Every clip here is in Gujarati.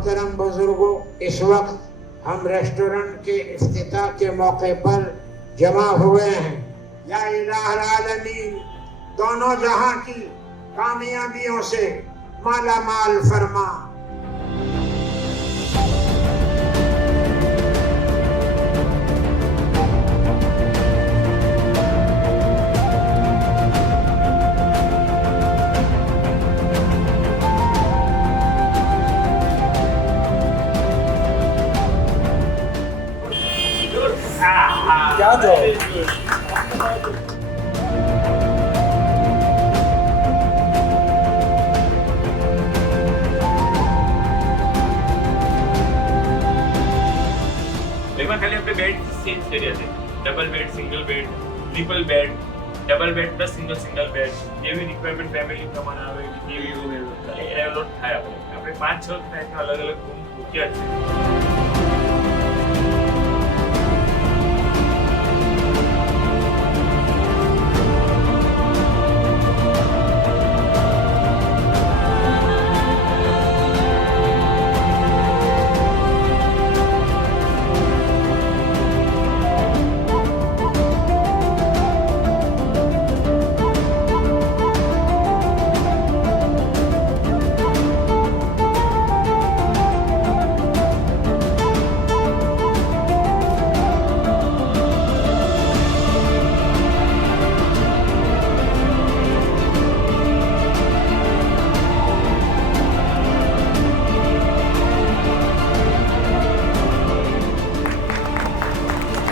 मोहतरम बुजुर्गों, इस वक्त हम रेस्टोरेंट के इफ्तिताह के मौके पर जमा हुए हैं। या इलाहुल आलमीन दोनों जहां की कामयाबियों से माला माल फरमा। क्या जो એમાં ખાલી આપણે બેડ ચેન્જ કર્યા છે, double bed, single bed, triple bed, double bed plus single bed, જેવી રિક્વાયરમેન્ટ ફેમિલી પ્રમાણે આવે એવી એલોટ થાય. આપણે 5-6 ટાઈપના અલગ અલગ રૂમ મૂક્યા છે.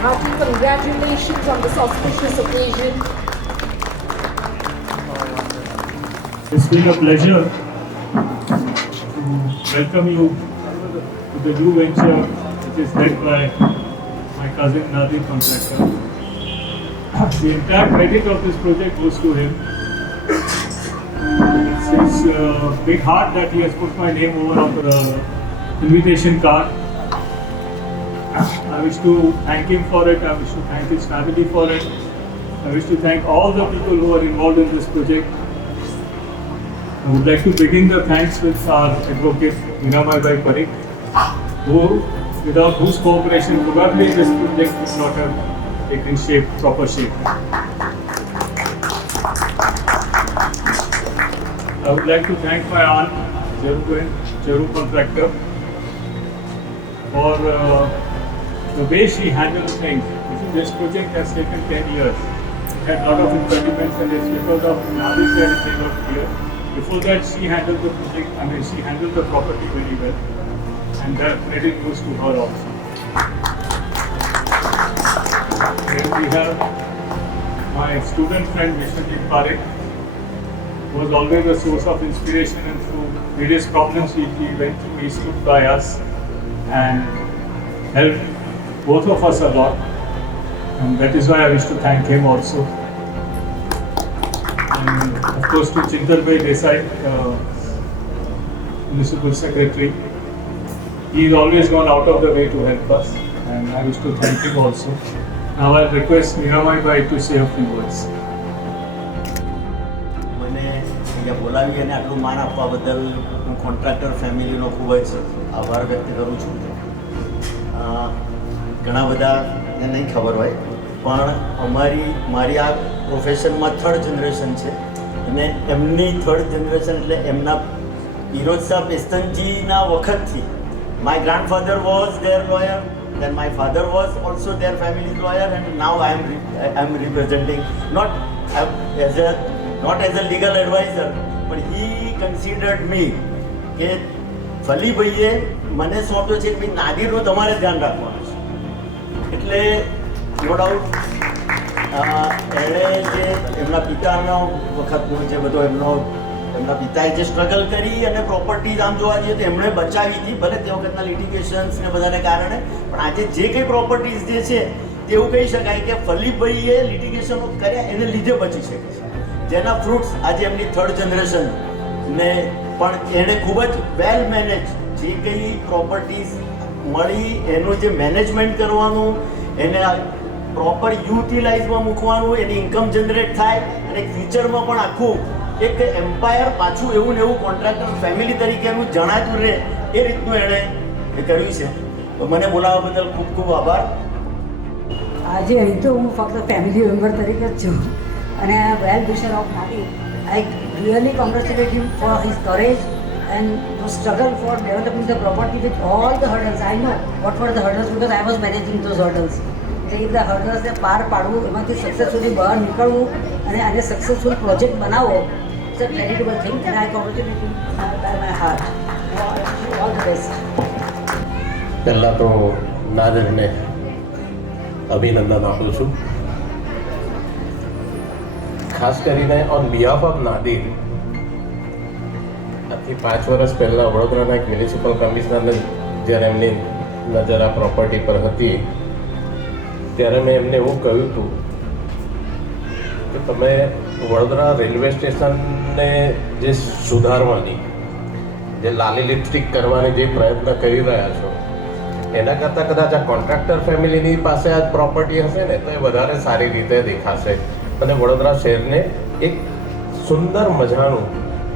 Hearty congratulations on this auspicious occasion. It's been a pleasure to welcome you to the new venture which is led by my cousin Nadir Contractor. The entire credit of this project goes to him. It's his big heart that he has put my name over on the invitation card. I wish to thank him for it. I wish to thank his family for it. I wish to thank all the people who are involved in this project. I would like to begin the thanks with our advocate Meeramai Bai Parikh, without whose cooperation probably this project would not have taken proper shape. I would like to thank my aunt, Jaru Contractor, for the way she handles things. This project has taken 10 years. It had a lot of impediments and it's because of Nadir that it came out here. Before that, she handled the project, she handled the property very well. And that credit goes to her also. Then we have my student friend, Vishnudeep Parekh, who was always a source of inspiration, and through various problems he went through, he stood by us and helped both of us a lot, and that is why I wish to thank him also. And of course to Chintan Bhai Desai, Municipal Secretary. He has always gone out of the way to help us, and I wish to thank him also. Now I'll request Meeramai Bhai to say a few words. મને અહીંયા બોલાવી અને આટલું માન આપવા બદલ હું કોન્ટ્રાક્ટર ફેમિલીનો ખૂબ જ આભાર વ્યક્ત કરું છું. ઘણા બધાને નહીં ખબર હોય પણ મારી આ પ્રોફેશનમાં 3rd જનરેશન છે અને એમની 3rd જનરેશન એટલે એમના ફિરોઝ શાહ પેસ્તનજીના વખતથી my grandfather was there lawyer, then my father was also their family lawyer, and now I am representing not as a legal advisor, but he considered me કે ફલી ભાઈએ મને સોંપ્યો છે કે નાદિરનું તમારે ધ્યાન રાખવાનું છે. એટલે નો ડાઉટ એણે જે એમના પિતાનો વખતનો જે બધો એમના પિતાએ જે સ્ટ્રગલ કરી અને પ્રોપર્ટીઝ આમ જોવા જઈએ તો એમણે બચાવી હતી, ભલે તે વખતના લિટિગેશન્સ ને બધાને કારણે, પણ આજે જે કંઈ પ્રોપર્ટીઝ જે છે તેવું કહી શકાય કે ફલીભાઈએ લિટિગેશનો કર્યા એને લીધે બચી શકે છે, જેના ફ્રૂટ્સ આજે એમની 3rd જનરેશન ને પણ એણે ખૂબ જ વેલ મેનેજ જે કંઈ પ્રોપર્ટીઝ મળી એનું જે મેનેજમેન્ટ કરવાનું, એને પ્રોપર યુટિલાઇઝમાં મૂકવાનું, એની ઇન્કમ જનરેટ થાય અને ફ્યુચરમાં પણ આખું એક એમ્પાયર પાછું એવું ને એવું કોન્ટ્રાક્ટર ફેમિલી તરીકેનું જણાતું રહે એ રીતનું એણે એ કર્યું છે. તો મને બોલાવવા બદલ ખૂબ ખૂબ આભાર. આજે અહીં તો હું ફક્ત ફેમિલી મેમ્બર તરીકે જ છું અને વેલ વિશર ઓફ નાડી I really congratulate him for his courage and the struggle for developing the property with all the hurdles. I know what for the hurdles because I was managing those hurdles. એટલે એ બધા હર્ડલ્સને પાર પાડવું, એમાંથી સક્સેસફુલી બહાર નીકળવું અને આને સક્સેસફુલ પ્રોજેક્ટ બનાવો, it's a creditable thing and I congratulate him by my heart. All the best. પહેલાં તો નાદરને અભિનંદન આપું છું. ખાસ કરીને ઓન બિહાફ ઓફ નાદિર, આજથી 5 વર્ષ પહેલાં વડોદરાના એક મ્યુનિસિપલ કમિશનરને જ્યારે એમની નજર આ પ્રોપર્ટી પર હતી ત્યારે મેં એમને એવું કહ્યું હતું કે તમે વડોદરા રેલવે સ્ટેશનને જે સુધારવાની, જે લાલી લિપસ્ટિક કરવાની જે પ્રયત્ન કરી રહ્યા છો એના કરતાં કદાચ આ કોન્ટ્રાક્ટર ફેમિલીની પાસે આ પ્રોપર્ટી હશે ને તો એ વધારે સારી રીતે દેખાશે અને વડોદરા શહેરને એક સુંદર મજાનું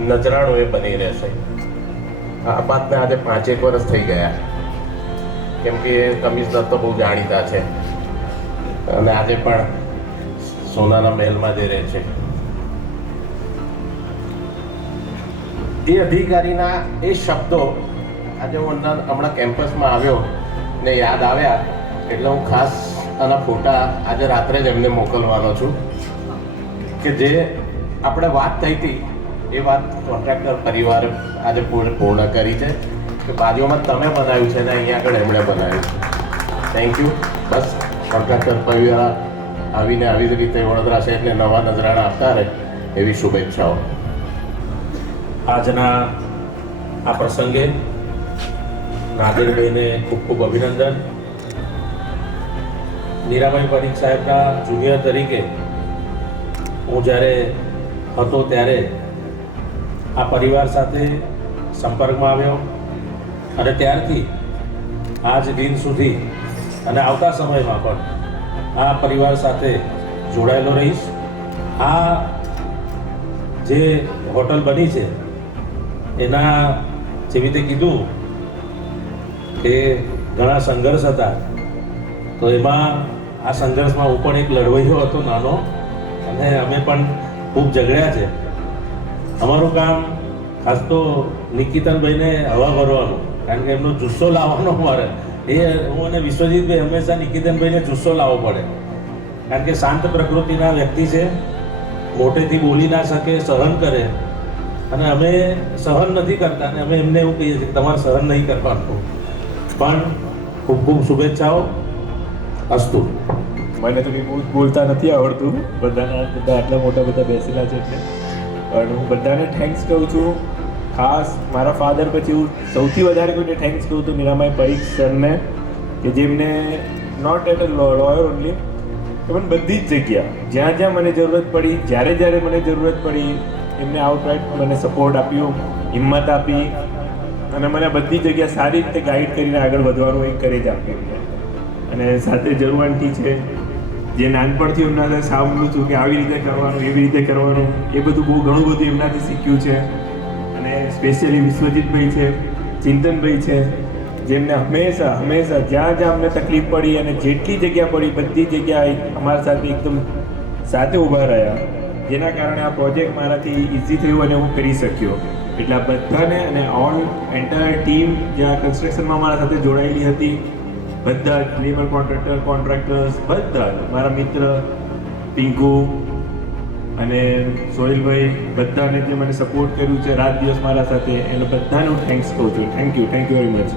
નજરાણું એ બની રહેશે. આ વાતને આજે 5 વર્ષ થઈ ગયા કેમ કે એ કમિશનર તો બહુ જાણીતા છે અને આજે પણ સોનાના મહેલમાં જે રહે છે. એ અધિકારીના એ શબ્દો આજે હું હમણાં કેમ્પસમાં આવ્યો ને યાદ આવ્યા એટલે હું ખાસ આના ફોટા આજે રાત્રે જ એમને મોકલવાનો છું કે જે આપણે વાત થઈ હતી એ વાત કોન્ટ્રાક્ટર પરિવારે આજે પૂર્ણ કરી છે કે બાજુમાં તમે બનાવ્યું છે ને અહીંયા આગળ એમણે બનાવ્યું છે. Thank you. બસ કોન્ટ્રાક્ટર પરિવાર આવીને આવી જ રીતે વડોદરા શહેરને નવા નજરાણા આપતા રહે એવી શુભેચ્છાઓ. આજના આ પ્રસંગે નાદિરભાઈને ખૂબ ખૂબ અભિનંદન. નીરાભાઈ પરીખ સાહેબના જુનિયર તરીકે હું જ્યારે હતો ત્યારે આ પરિવાર સાથે સંપર્કમાં આવ્યો અને ત્યારથી આજ દિન સુધી અને આવતા સમયમાં પણ આ પરિવાર સાથે જોડાયેલો રહીશ. આ જે હોટલ બની છે એના જેવી રીતે કીધું કે ઘણા સંઘર્ષ હતા તો એમાં આ સંઘર્ષમાં હું પણ એક લડવૈયો હતો નાનો અને અમે પણ ખૂબ ઝઘડ્યા છે. અમારું કામ ખાસ તો નિકિતનભાઈને હવા ભરવાનું, કારણ કે એમનો જુસ્સો લાવવાનો મારે એ હું અને વિશ્વજીતભાઈ હંમેશા નિકિતનભાઈને જુસ્સો લાવવો પડે, કારણ કે શાંત પ્રકૃતિના વ્યક્તિ છે, મોટેથી બોલી ના શકે, સહન કરે અને અમે સહન નથી કરતા અને અમે એમને એવું કહીએ છીએ કે તમારે સહન નહીં કરવાનું. પણ ખૂબ ખૂબ શુભેચ્છાઓ. અસ્તુ. મને તો કંઈ બોલતા નથી આવડતું, બધા આટલા મોટા બધા બેસેલા છે એટલે પણ હું બધાને થેન્ક્સ કહું છું. ખાસ મારા ફાધર પછી હું સૌથી વધારે કોઈને થેન્ક્સ કહું તો નીરાભાઈ પરીખ સરને કે જેમને not at a lawyer only પણ બધી જ જગ્યા જ્યાં જ્યાં મને જરૂરત પડી, જ્યારે જ્યારે મને જરૂરત પડી એમને આઉટરાઇટ મને સપોર્ટ આપ્યો, હિંમત આપી અને મને બધી જગ્યા સારી રીતે ગાઈડ કરીને આગળ વધવાનું એક કરેજ આપ્યું. અને સાથે જરૂર આંટી છે જે નાનપણથી એમના સાથે સાંભળું છું કે આવી રીતે કરવાનું, એવી રીતે કરવાનું, એ બધું બહુ ઘણું બધું એમનાથી શીખ્યું છે. અને સ્પેશિયલી વિશ્વજીતભાઈ છે, ચિંતનભાઈ છે, જેમને હંમેશા હંમેશા જ્યાં જ્યાં અમને તકલીફ પડી અને જેટલી જગ્યા પડી બધી જગ્યાએ અમારા સાથે એકદમ સાથે ઊભા રહ્યા, જેના કારણે આ પ્રોજેક્ટ મારાથી ઇઝી થયું અને હું કરી શક્યો. એટલે આ બધાને અને ઓલ એન્ટાયર ટીમ જે આ કન્સ્ટ્રક્શનમાં મારા સાથે જોડાયેલી હતી, બધા જ લેબર કોન્ટ્રાક્ટર્સ, બધા મારા મિત્ર પિંકુ અને સોહેલભાઈ, બધાને જે મને સપોર્ટ કર્યું છે રાત દિવસ મારા સાથે, એને બધાને હું થેન્ક્સ કહું છું. Thank you very much.